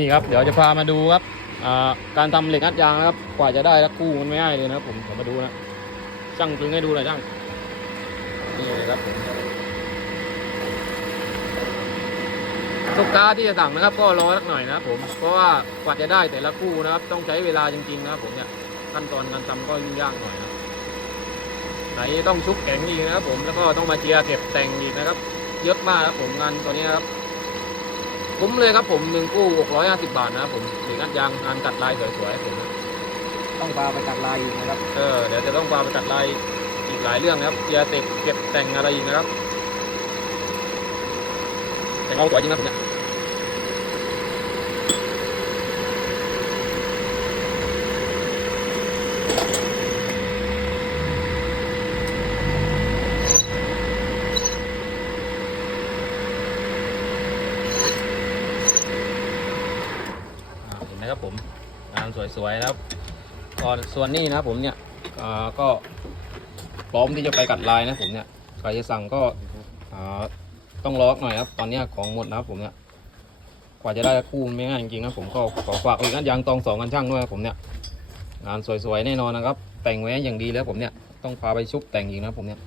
นี่ครับเดี๋ยวจะพามาดูครับการทำเหล็กอัดยางนะครับ กว่าจะได้ล้วกู้มันไม่ง่ายเลยนะครับผมเดี๋ยวมาดูนะช่างตึงให้ดูหน่อยช่างนี่เลยครับผมลูกค้าที่จะสั่งนะครับ ก็รอสักหน่อยนะครับผมเพราะว่ากว่าจะได้แต่ละคู่นะครับ ต้องใช้เวลาจริงๆนะครับผมเนี่ยขั้นตอนการทำก็ยุ่งยากหน่อยนะไหนต้องชุบแข็งอีกนะครับผมแล้วก็ต้องมาเจียร์เก็บแต่งอีกนะครับ เยอะมากครับผมงานตัวนี้นะครับ คุ้มเลยครับผมหนึ่งกู้650บาทนะครับผมหรืองัดยางงานตัดลายสวยๆให้ผมนะต้องพาไปตัดลายอีกนะครับ เออเดี๋ยวจะต้องพาไปตัดลายอีกหลายเรื่องนะครับเกียร์เต็บเก็บแต่งอะไรอีกนะครับ แต่เอาสวยจริงนะผมเนี่ย นไหมครับผมงานสวยๆนะครับก่อนส่วนนี้นะผมเนี่ยก็พร้อมที่จะไปกัดลายนะผมเนี่ยใครจะสั่งก็ต้องรอกหน่อยครับ ตอนนี้ของหมดนะครับผมเนี่ยกว่าจะได้คู่ไม่ง่ายจริงๆนะผมก็ขอฝากอีกนัดยางตองสองกันช่างด้วยครับผมเนี่ยงานสวยๆแน่นอนนะครับ แต่งไว้อย่างดีแล้วผมเนี่ยต้องพาไปชุบแต่งอีกนะผมเนี่ย